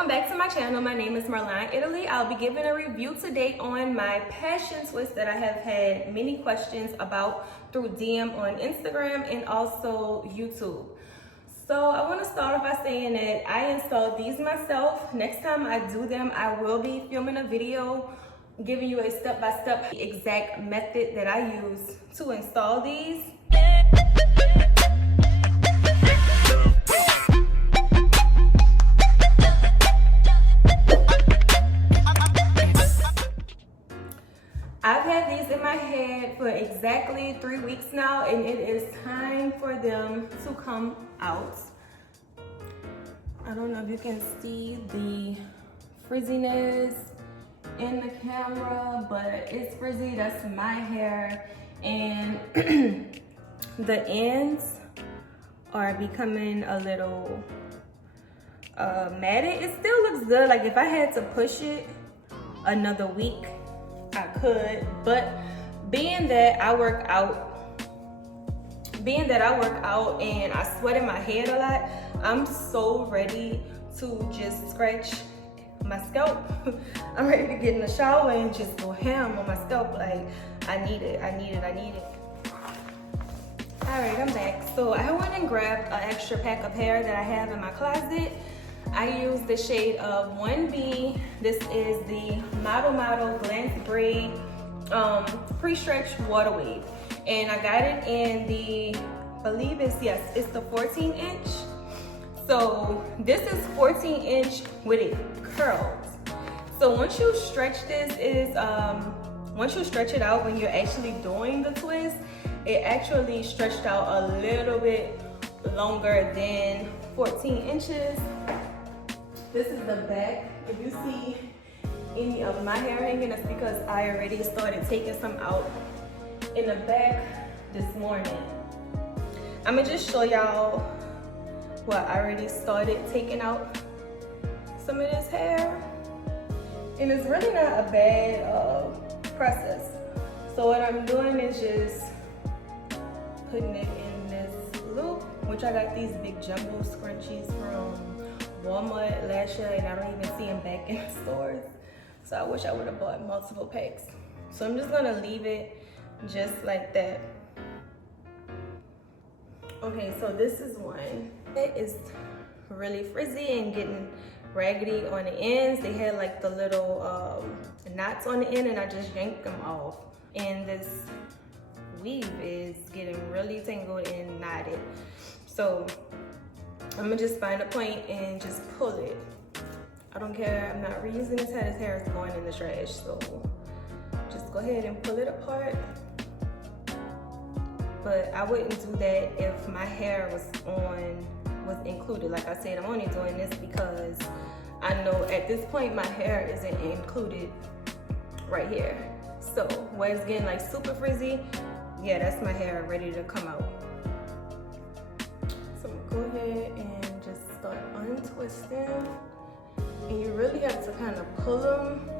welcome back to my channel. My name is Marline Italy. I'll be giving a review today on my passion twist that I have had many questions about through DM on Instagram and also YouTube. So I want to start off by saying that I installed these myself. Next time I do them, I will be filming a video giving you a step-by-step exact method that I use to install these. I've had these in my head for exactly 3 weeks now, and it is time for them to come out. I don't know if you can see the frizziness in the camera, but it's frizzy. That's my hair, and the ends are becoming a little matted. It still looks good. Like if I had to push it another week, I could, but being that I work out and I sweat in my head a lot, I'm so ready to just scratch my scalp. I'm ready to get in the shower and just go ham on my scalp. Like I need it. All right, I'm back. So I went and grabbed an extra pack of hair that I have in my closet. I use the shade of 1B. This is the Model Glance Braid pre-stretched water wave. And I got it in the, I believe it's the 14 inch. So this is 14 inch with it curls. So once you stretch this, once you stretch it out when you're actually doing the twist, it actually stretched out a little bit longer than 14 inches. This is the back. If you see any of my hair hanging, that's because I already started taking some out in the back this morning. I'm gonna just show y'all what I already started taking out some of this hair. And it's really not a bad process. So what I'm doing is just putting it in this loop, which I got these big jumbo scrunchies from Walmart last year, and I don't even see them back in the stores. So I wish I would have bought multiple packs. So I'm just gonna leave it just like that. Okay, so this is one. It is really frizzy and getting raggedy on the ends. They had like the little knots on the end, and I just yanked them off. And this weave is getting really tangled and knotted. So I'm gonna just find a point and just pull it. I don't care, I'm not reusing this hair. This hair is going in the trash. So just go ahead and pull it apart. But I wouldn't do that if my hair was included. Like I said, I'm only doing this because I know at this point my hair isn't included right here. So where it's getting like super frizzy, yeah, that's my hair ready to come out. So I'm gonna go ahead and just start untwisting. And you really have to kind of pull them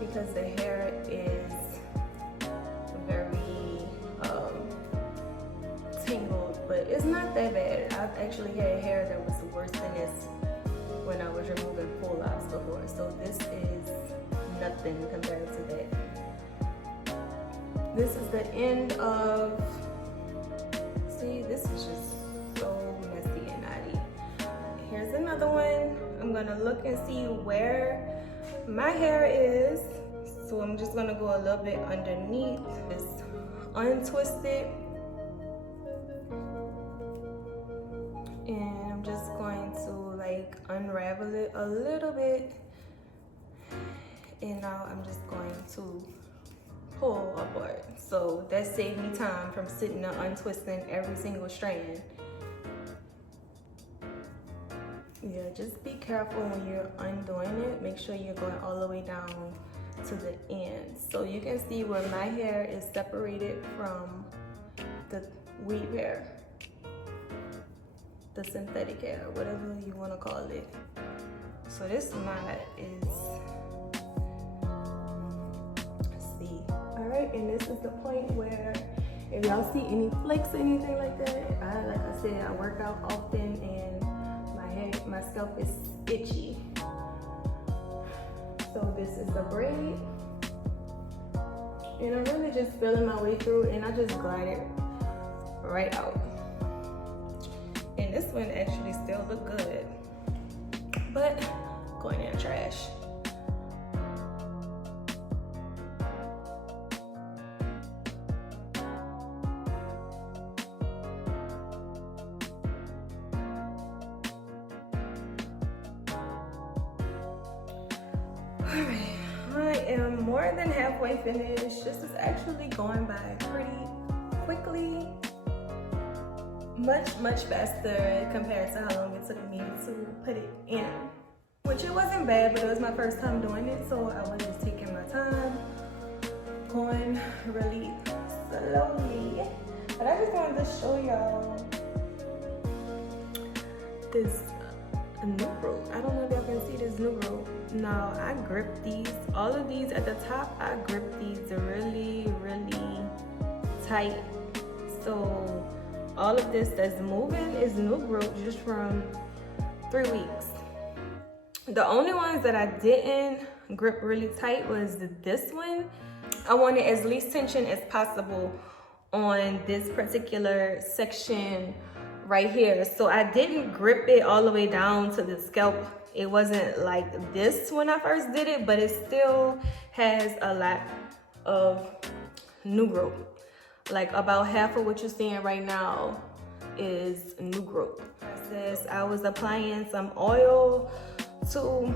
because the hair is very tangled, but it's not that bad. I've actually had hair that was worse than this when I was removing full locks before. So this is nothing compared to that. This is the end of, see, this is just so messy and knotty. Here's another one. I'm gonna look and see where my hair is. So I'm just gonna go a little bit underneath, just untwist it. And I'm just going to like unravel it a little bit. And now I'm just going to pull apart. So that saved me time from sitting there untwisting every single strand. Yeah, just be careful when you're undoing it. Make sure you're going all the way down to the end. So you can see where my hair is separated from the weave hair, the synthetic hair, whatever you want to call it. So this knot is, let's see. All right, and this is the point where if y'all see any flakes or anything like that, like I said, I work out often and my scalp is itchy. this is the braid. And I'm really just feeling my way through, and I just glide it right out. And this one actually still look good, but going in the trash. Alright, I am more than halfway finished. This is actually going by pretty quickly. Much faster compared to how long it took me to put it in. Which it wasn't bad, but it was my first time doing it, so I was just taking my time, going really slowly. But I just wanted to show y'all this new rope. I don't know if y'all can see this new rope. Now I grip these, all of these at the top, I grip these really tight. So all of this that's moving is new rope just from 3 weeks. The only ones that I didn't grip really tight was this one. I wanted as least tension as possible on this particular section right here. So I didn't grip it all the way down to the scalp. It wasn't like this when I first did it, but it still has a lot of new growth. Like about half of what you're seeing right now is new growth. I was applying some oil to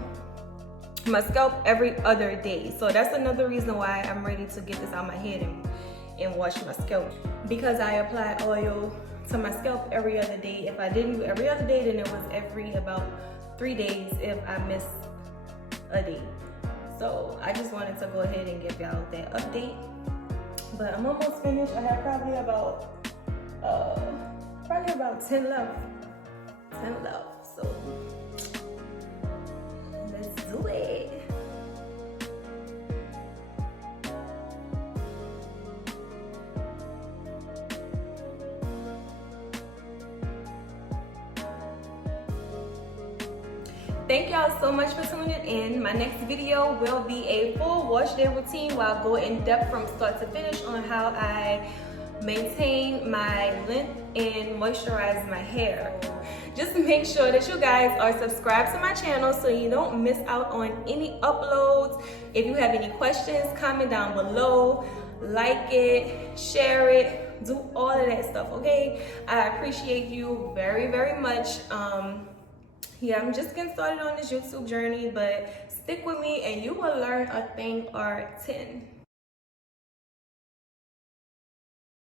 my scalp every other day. So that's another reason why I'm ready to get this out my head and wash my scalp, because I apply oil to my scalp every other day. If I didn't do every other day, then it was every about 3 days if I miss a day. So I just wanted to go ahead and give y'all that update. But I'm almost finished. I have probably about 10 left. 10 left. So let's do it. Thank y'all so much for tuning in. My next video will be a full wash day routine where I'll go in depth from start to finish on how I maintain my length and moisturize my hair. Just make sure that you guys are subscribed to my channel so you don't miss out on any uploads. If you have any questions, comment down below, like it, share it, do all of that stuff, okay? I appreciate you very much. Yeah, I'm just getting started on this YouTube journey, but stick with me and you will learn a thing or 10.